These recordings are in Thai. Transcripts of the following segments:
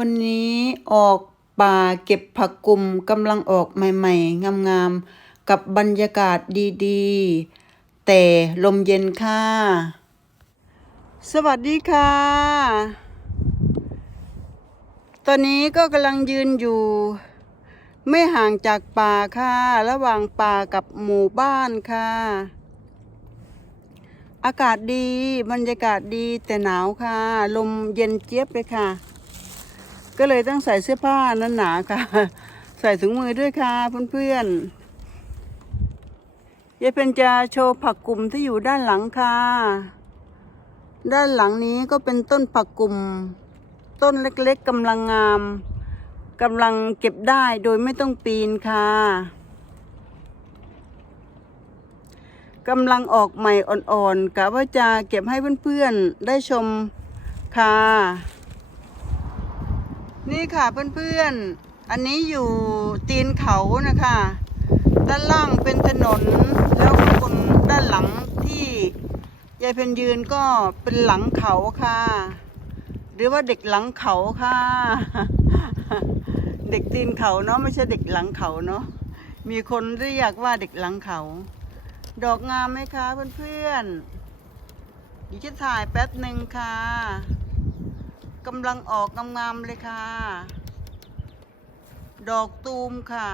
วันนี้ออกป่าเก็บผักกลุ่มกำลังออกใหม่ๆ งามๆ กับบรรยากาศดีๆ แต่ลมเย็นค่ะ สวัสดีค่ะ ตอนนี้ก็กำลังยืนอยู่ ไม่ห่างจากป่าค่ะ ระหว่างป่ากับหมู่บ้านค่ะ อากาศดีบรรยากาศดีแต่หนาวค่ะ ลมเย็นเจี๊ยบเลยค่ะ ก็เลยต้องใส่เสื้อผ้านั้นหนาค่ะ ใส่ถุงมือด้วยค่ะเพื่อนๆยายเป็นจะโชว์ผักกลุ่มที่อยู่ด้านหลังค่ะ ด้านหลังนี้ก็เป็นต้นผักกลุ่ม ต้นเล็กๆกำลังงามกำลังเก็บได้โดยไม่ต้องปีนค่ะกำลังออกใหม่อ่อนๆกะว่าจะเก็บให้เพื่อนๆได้ชมค่ะ นี่ค่ะเพื่อนๆ อันนี้อยู่ตีนเขานะคะ ด้านล่างเป็นถนน แล้วบนด้านหลังที่ยายเพนยืนก็เป็นหลังเขาค่ะ หรือว่าเด็กหลังเขาค่ะ เด็กตีนเขาเนาะไม่ใช่เด็กหลังเขาเนาะ มีคนเรียกว่าเด็กหลังเขา ดอกงามไหมคะเพื่อนๆดิฉันถ่ายแป๊บหนึ่งค่ะ กำลังออกงามๆเลยค่ะ ดอกตูมค่ะ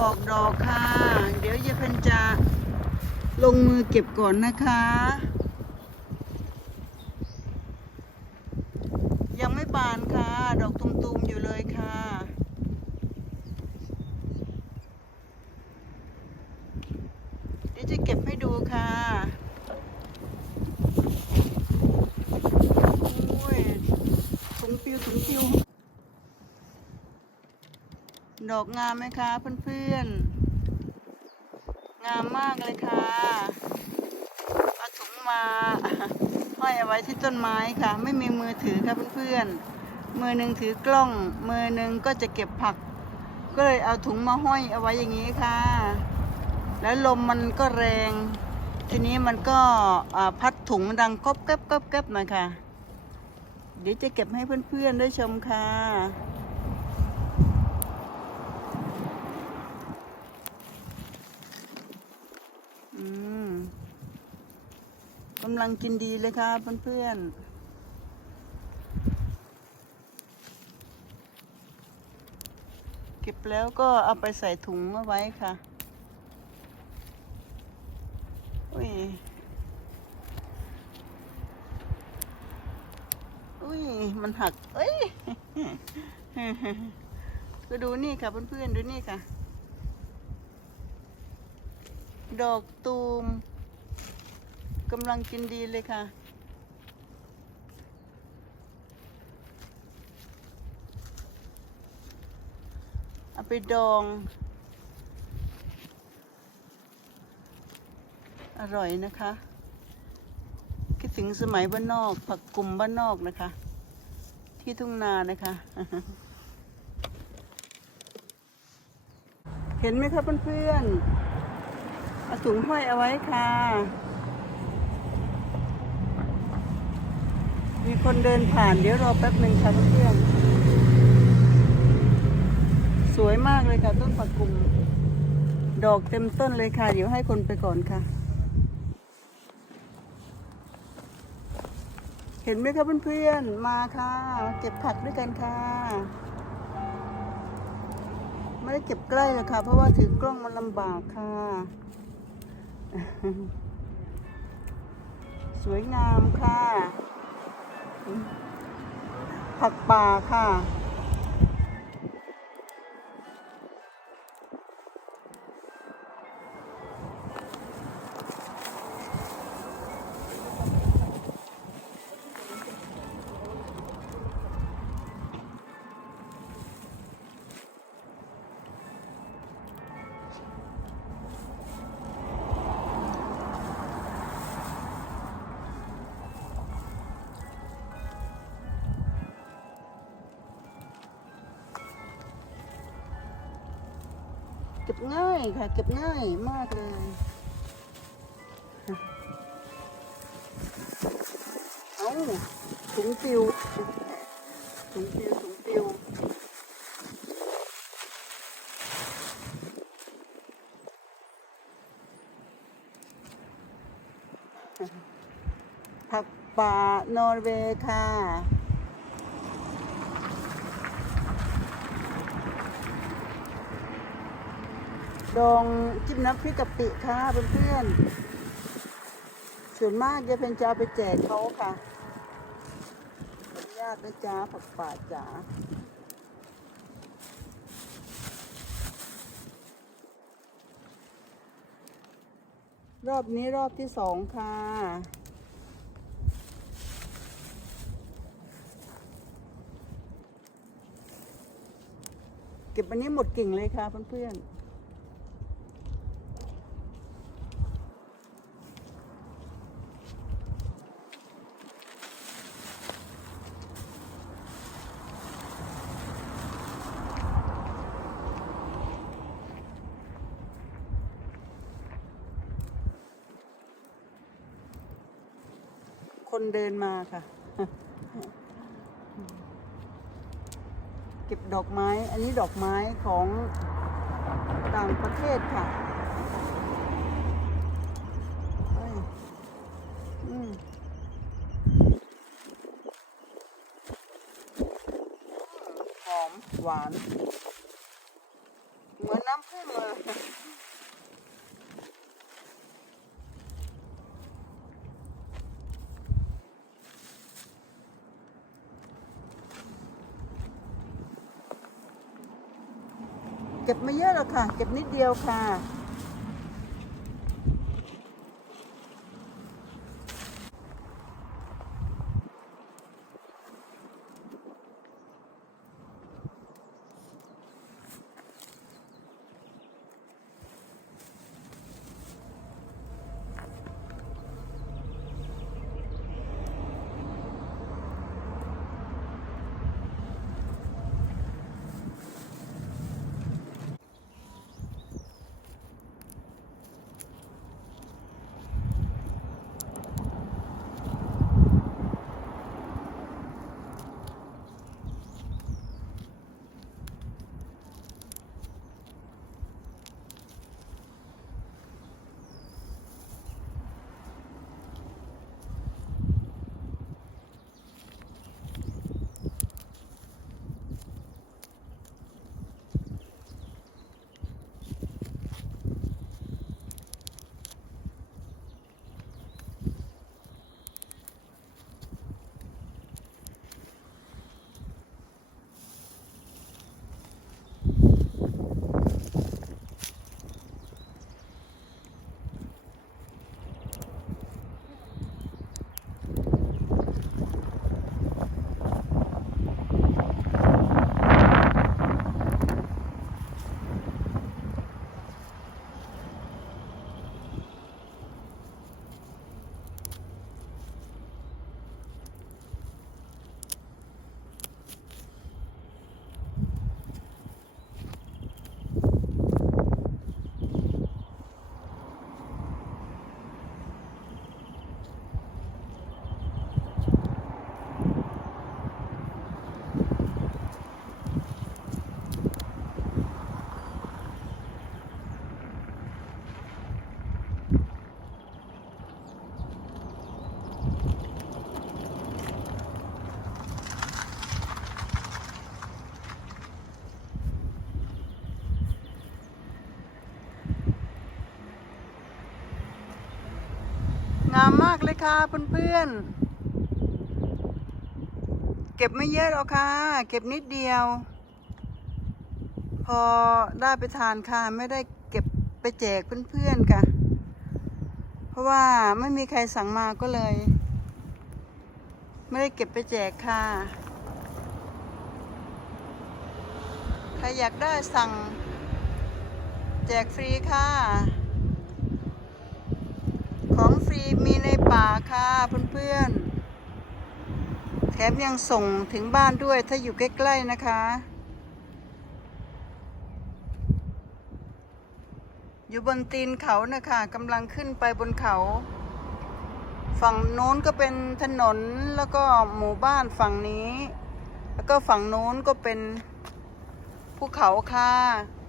ออกดอกค่ะ เดี๋ยวยายเพนจะลงมือเก็บก่อนนะคะ ยังไม่บานค่ะ ดอกตุมๆอยู่เลยค่ะ เดี๋ยวจะเก็บให้ดูค่ะโอ้ยถุงปิวถุงปิว ดอกงามไหมคะเพื่อนๆ งามมากเลยค่ะเอาถุงมาห้อยเอาไว้ที่ต้นไม้ค่ะ ไม่มีมือถือค่ะเพื่อนๆ มือหนึ่งถือกล้อง มือหนึ่งก็จะเก็บผัก ก็เลยเอาถุงมาห้อยเอาไว้อย่างนี้ค่ะ แล้วลมมันก็แรง ทีนี้มันก็พัดถุงดังก๊อบแก๊บก๊อบแก๊บหน่อยค่ะ เดี๋ยวจะเก็บให้เพื่อนๆได้ชมค่ะ อืมกำลังกินดีเลยค่ะเพื่อนๆเก็บแล้วก็เอาไปใส่ถุงเอาไว้ค่ะ อุ้ย อุ้ย มันหัก เอ้ย ก็ดูนี่ค่ะเพื่อนๆ ดูนี่ค่ะ ดอกตูม กำลังกินดีเลยค่ะ เอาไปดอง อร่อยนะคะ คิดถึงสมัยบ้านนอก ผักกลุ่มบ้านนอกนะคะ ที่ทุ่งนานะคะ เห็นไหมคะเพื่อนๆเอาถุงห้อยเอาไว้ค่ะ มีคนเดินผ่านเดี๋ยวรอแป๊บหนึ่งค่ะเพื่อนสวยมากเลยค่ะต้นผักกุม ดอกเต็มต้นเลยค่ะ เดี๋ยวให้คนไปก่อนค่ะ เห็นไหมคะเพื่อนๆมาค่ะเก็บผักด้วยกันค่ะไม่ได้เก็บใกล้เลยค่ะ เพราะว่าถือกล้องมันลำบากค่ะ สวยงามค่ะ ผักป่าค่ะ ก็บง่ายค่ะ เก็บง่ายมากเลยเอาถุงปิวถุงปิวถุงปิวผักป่านอร์เวย์ค่ะ ดองจิ้มน้ำพริกกะปิค่ะเพื่อนๆส่วนมากจะเป็นจะเอาไปแจกเขาค่ะขออนุญาตนะจ๊ะผักป่าจ๋ารอบ นี้รอบที่สองค่ะ เก็บอันนี้หมดกิ่งเลยค่ะเพื่อนๆ คนเดินมาค่ะ เก็บดอกไม้ อันนี้ดอกไม้ของต่างประเทศค่ะหอมหวาน เหมือนน้ำผึ้งเลย ไม่เยอะหรอกค่ะ เก็บนิดเดียวค่ะามมากเลยค่ะเพื่อนๆ เก็บไม่เยอะหรอกค่ะ เก็บนิดเดียว พอได้ไปทานค่ะไม่ได้เก็บไปแจกเพื่อนๆค่ะ เพราะว่าไม่มีใครสั่งมาก็เลย ไม่ได้เก็บไปแจกค่ะ ใครอยากได้สั่ง แจกฟรีค่ะ ของฟรี มีในป่าค่ะเพื่อนๆ แถมยังส่งถึงบ้านด้วยถ้าอยู่ใกล้ๆนะคะ อยู่บนตีนเขานะคะกำลังขึ้นไปบนเขา ฝั่งโน้นก็เป็นถนนแล้วก็หมู่บ้านฝั่งนี้ แล้วก็ฝั่งโน้นก็เป็นภูเขาค่ะ